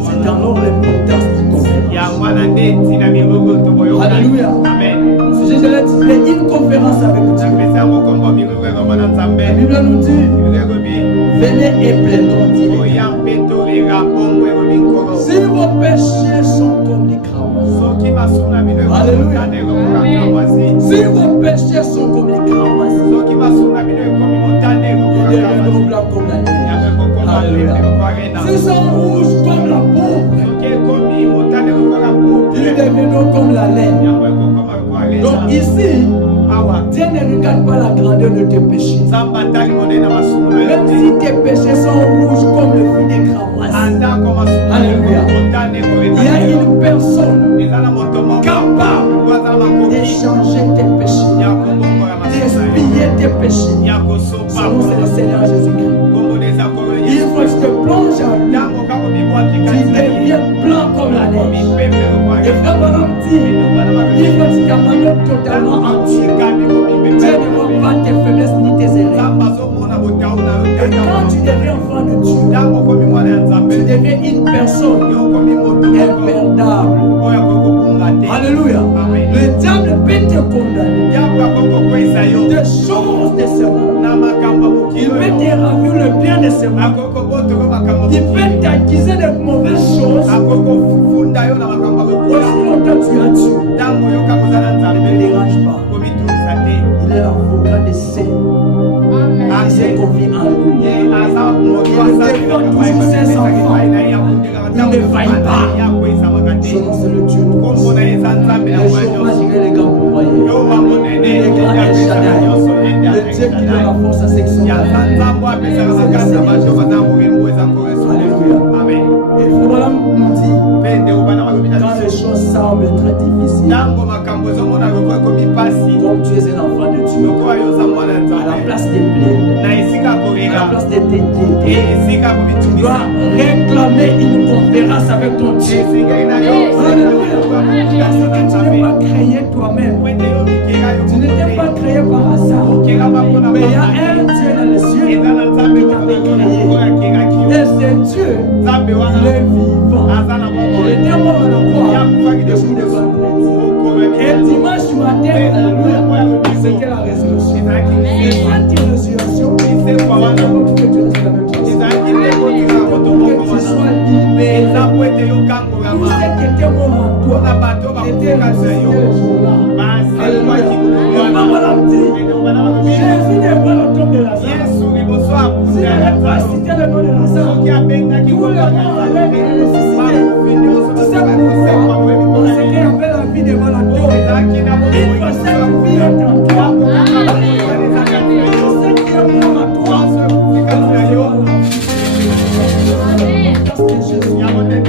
C'est alors l'importance du conférence. Alléluia. Amen. je l'ai dit, il y a une conférence avec Dieu. La Bible nous dit, venez et plaidons. Si vos péchés sont comme les cramoises. Alléluia. Si vos péchés sont comme les cramoises, ils deviendront blancs comme la neige. Alléluia. S'ils sont rouges comme la pourpre, ils deviendront comme la laine. Donc ici, Dieu ne regarde pas la grandeur de tes péchés. Même si tes péchés sont rouges comme le fruit des cramoises. Alléluia. Il y a une personne capable d'échanger tes péchés, d'expier tes péchés. Selon c'est le Seigneur Jésus-Christ. Il faut que tu te plonges en lui. Tu deviens blanc comme la neige. Et vraiment dit, il faut que tu t'abandonnes totalement entier. Dieu ne voit pas tes faiblesses ni tes erreurs. Et quand tu deviens enfant de Dieu, tu deviens une personne imperdable. Alléluia. Le diable peut te condamner de choses de ce monde. Il peut te ravir le bien de ce monde. Il peut t'accuser de mauvaises choses. Aussi longtemps tu as tué. Ne dérange pas. Il est l'avocat des saints. Il s'est confié en lui. Il défend toujours ses enfants. Il ne faille pas. Selon c'est le Dieu tout. Les chômages, il est les gars pour voyer. Il est grand El Shaddai. Le Dieu qui donne la force à ceux qui sont alléluia. Amen. Et voilà nous dit, quand les choses semblent très difficiles, comme tu es un enfant de Dieu, à la place des plaies, à la place de t'inquiéter, tu dois réclamer une conférence avec ton Dieu. Alléluia. Parce que tu n'es pas créé toi-même. Tu n'étais pas créé par hasard. Mais il y a un Dieu dans les cieux qui t'avait créé. Et c'est Dieu, il est vivant. Il était mort à la croix depuis le vendredi. Et dimanche matin, alléluia, c'était la résurrection. Et quand tu es résurrection, c'est vraiment pour que tu restes la même chose. Pour que tu sois libéré. Tout ce qui était mort en toi était ressuscité le jour-là. Alléluia. Maman l'a dit, Jésus n'est pas le tombe de Lazare. S'il n'avait pas cité le nom de Lazare, tout le monde avait ressuscité. Tu sais pourquoi? Parce qu'il y avait la vie devant la tombe. Il faut cette vie être en toi. Tout ce qui est mort en toi, parce que Jésus, vous devez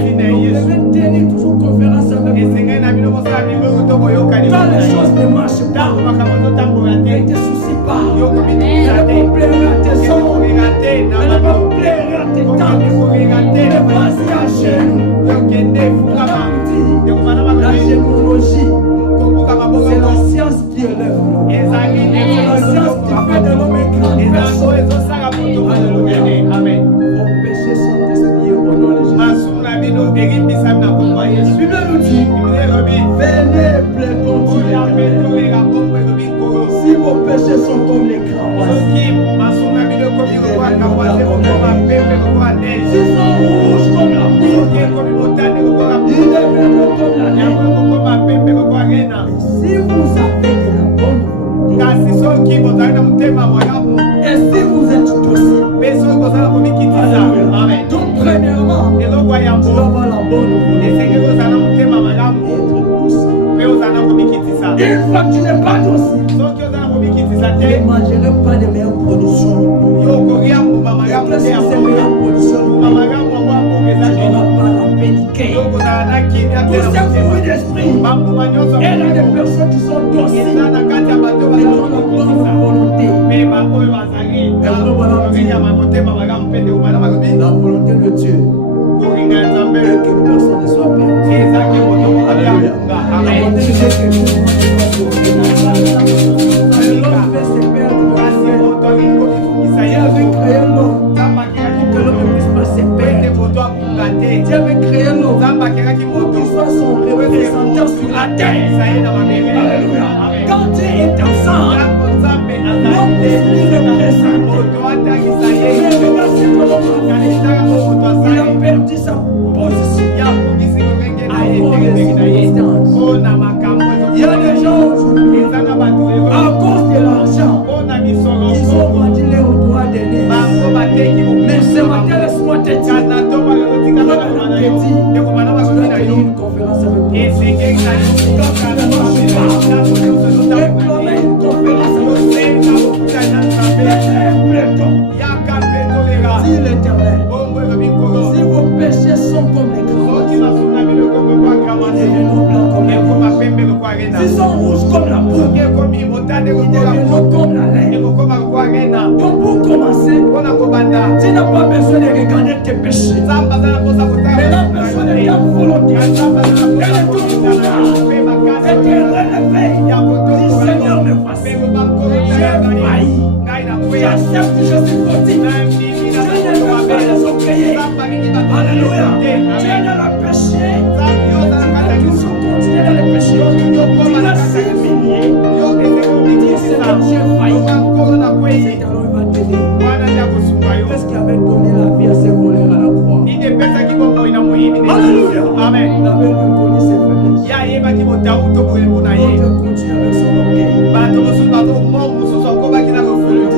tenir toujours conférence avec lui. Quand les choses ne marchent pas, ne te soucie pas. Ne va pas plaire à tes hommes. Ne va pas plaire à tes tantes. Ne vas y à genoux. La généalogie, c'est la science qui élève. C'est la science qui fait de l'homme une grande personne. Alléluia. Amen. Vos péchés sont expiés au nom de Jésus. La Bible nous dit, venez plaidons Dieu. Si vos péchés sont comme les cramoises, s'ils sont rouges comme la pourpre, ils deviendront comme la neige. Si vous avez de la bonne volonté, et si vous êtes docile, donc premièrement, tu dois avoir la bonne volonté et être docile. Une fois que tu n'es pas docile, tu ne mangeras pas de meilleures productions. Et après, si c'est meilleures productions, tu n'auras pas la pédicée. Tous ces fruits d'esprit, et là, des personnes qui sont dociles, et ont la bonne volonté. La volonté de Dieu, et que personne ne soit perdu. Alléluia. La volonté de Dieu, que personne ne soit perdu. L'homme fait se perdre. Dieu avait créé l'homme pour que l'homme ne puisse pas se perdre. Dieu avait créé l'homme pour qu'il soit son représentant sur la terre. Alléluia. Quand deviendront comme la laine. Donc pour commencer, tu n'as pas besoin de regarder tes péchés. Mais la besoin de ta volonté. Et de tout pouvoir. Et te relever. Dis Seigneur, me voici. J'ai failli. J'accepte, je suis fautif. Je n'ai pas fait les ouvriers. Alléluia. Tu es dans le péché. Tu vas toujours continuer dans le péché. Tu vas s'humilier. Dis Seigneur, j'ai failli. Seigneur, il va t'aider. Parce qu'il avait donné la vie à ses voleurs à la croix. Alléluia. Amen. Il avait reconnu ses faiblesses. Donc continue avec son orgueil.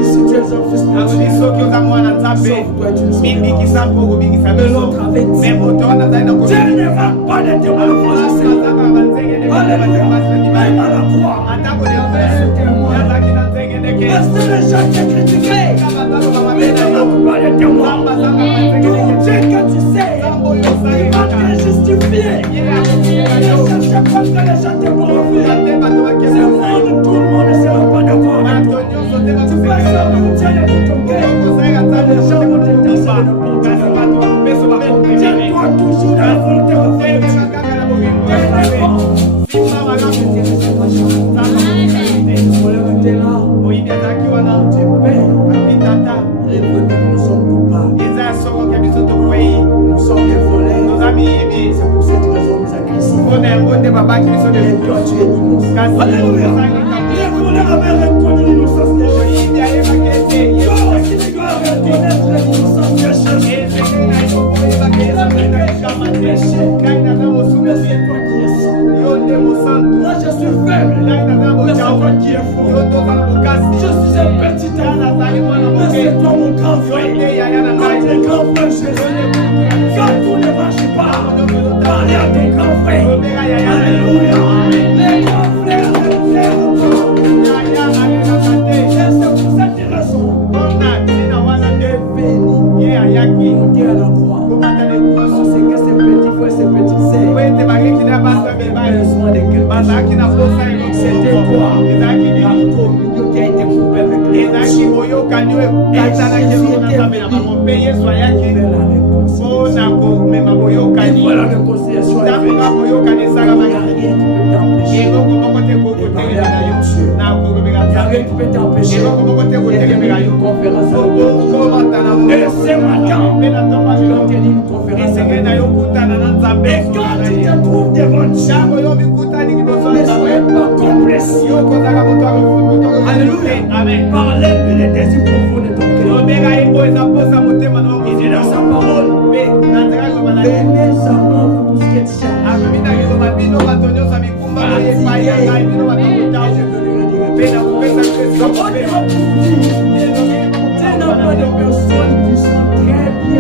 Si tu es un fils de Dieu, sauve-toi d'une sauve. Mais l'autre avait dit, Dieu ne va pas de te malfaire. Alléluia. Même à la croix, parce que les gens te critiquaient, mais ne va pas de te moi. Tout Dieu que tu sais, il va te justifier. Ne cherche pas que les gens te glorifient. C'est moi, tout le monde ne sera pas d'accord avec toi. Tu fais ça pour Dieu de tout ton cœur. Les gens vont t'intercéder pour Dieu. Mais tiens-toi toujours dans la volonté de faire. Nous sommes coupables. Nous sommes des volets. C'est pour cette raison que nous agressifs. Et toi, tu es innocent. Alléluia. Les voleurs avaient reconnu l'innocence des gens. Toi aussi, tu dois reconnaître l'innocence des gens. Il a fait péché. Mais c'est toi qui es saint. Moi, je suis faible. Mais c'est toi qui es fort. Je suis un petit homme. Mais c'est toi mon grand frère. Notre grand frère Jésus. Quand tout ne marche pas, parlez à ton grand frère. Alléluia. Les grands frères, les frères. Et c'est pour cette raison. Monter à la croix. Parce que ces petits frères, ces petites sœurs avaient besoin de quelque chose. C'était quoi? La communion qui a été coupée avec les et Jésus était venu vers la réconciliation. Et voilà la réconciliation est venue. Il n'y a rien qui peut t'empêcher de parler avec Dieu. Il n'y a rien qui peut t'empêcher de tenir une conférence avec Dieu. Et ce matin, tu dois tenir une conférence avec Dieu. Et quand tu te trouves devant Dieu, ne soyez pas complaisant. Alléluia. Amen. Parlez-lui les désirs profonds de ton cœur. Il dit dans sa parole, venez à moi, vous tous qui êtes chargés. Tu n'as pas de personnes qui sont très bien. Il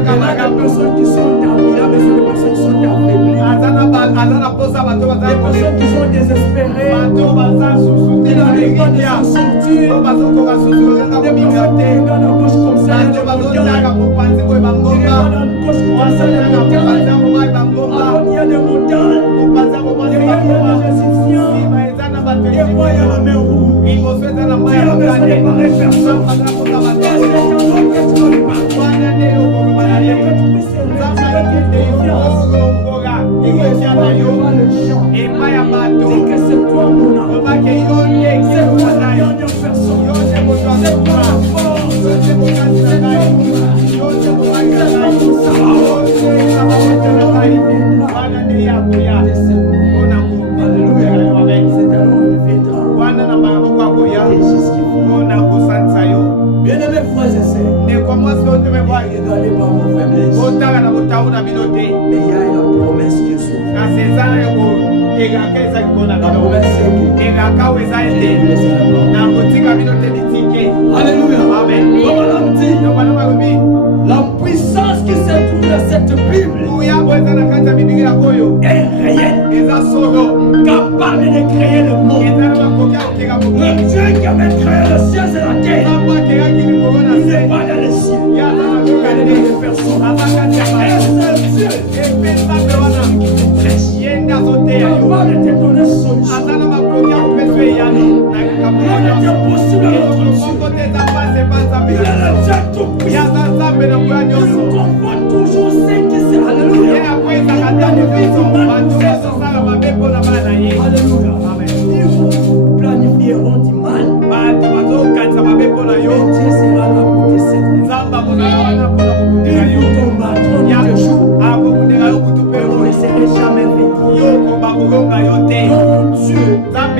y a des personnes qui sont affaiblis. Il y a des personnes qui sont affaiblis. Des personnes qui sont désespérées. Il n'arrive pas de s'en sortir. Des personnes qui regardent à gauche comme ça. Ils regardent à gauche comme ça. Alors il y a des montagnes. Des montagnes égyptiens. Des fois il y a la mer rouge. Il y a besoin de pareilles personnes. Que c'est toi mon âme, c'est toi la dernière personne, c'est toi la force, c'est toi bien-aimés frères et sœurs, regardez pas vos faiblesses, mais il y a la promesse qui est sur vous. La promesse c'est que alléluia. Amen. La puissance qui se trouve dans cette Bible est réelle, capable de créer le monde. Le Dieu qui avait créé le ciel et la terre, il n'est pas dans le ciel, il est dans les personnes. Et ce Dieu capable de te donner solution.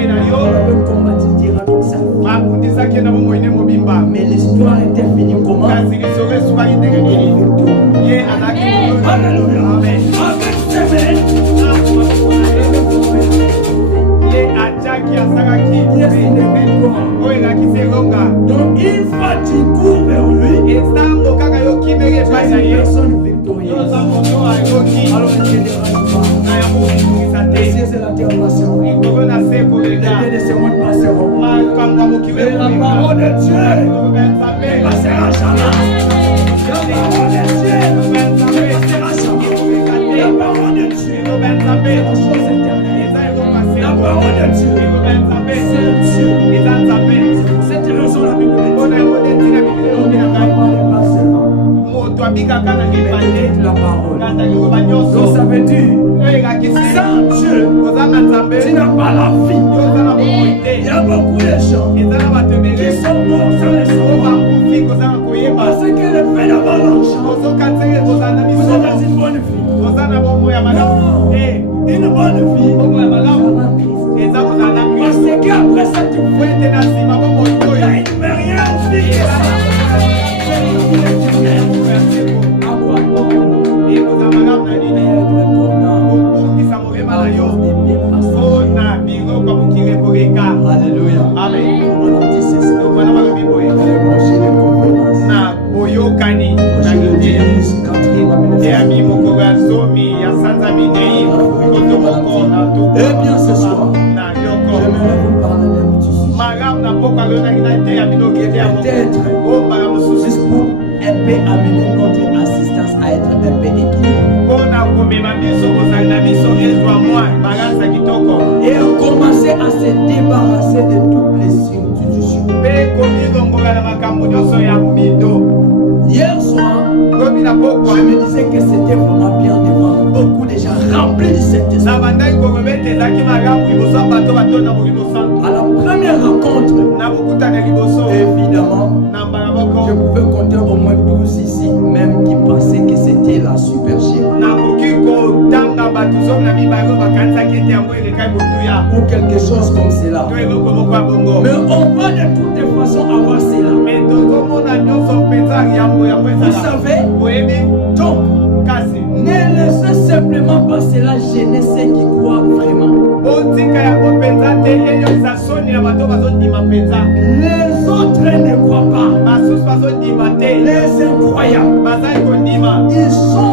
avait combattu dira toute sa vie. Mais l'histoire était finie comment? Alléluia. Amen. Avec ses mains. Donc une fois tu cours vers lui, c'est une personne victorieuse. Alors ne te dérange pas. Ici c'est la termination. Les deux de ces mondes passeront. Et la parole de Dieu ne passera jamais. La parole de Dieu ne passera jamais. La parole de Dieu est la chose éternelle. La parole de Dieu, c'est Dieu. C'est une raison la Bible dit. On ne va pas les passer. La parole. Donc ça veut dire, sans Dieu, tu n'as pas la vie. Il y a beaucoup de gens qui sont morts sans le savoir. Parce que le fait d'avoir l'argent, vous êtes dans une bonne vie. Non, une bonne vie. Parce qu'après ça, tu fais il y a une meilleure vie. Alléluia. Amen. On a dit ceci. Eh bien ce soir, j'aimerais vous parler d'un petit sujet. Peut-être juste pour un peu amener notre assistance à être un peu équilibrée. Et commencer à se débarrasser de toutes les institutions. Hier soir, je me disais que c'était vraiment bien de voir beaucoup de gens remplis de cette esprit. À la première rencontre, évidemment, je pouvais compter au moins 12 ici, même qui pensaient que c'était la super chic. Ou quelque chose comme cela. Mais on va de toutes façons avoir cela. Vous savez, donc, ne laissez simplement pas cela gêner ceux qui croient vraiment. Les autres ne croient pas. Les incroyants, ils sont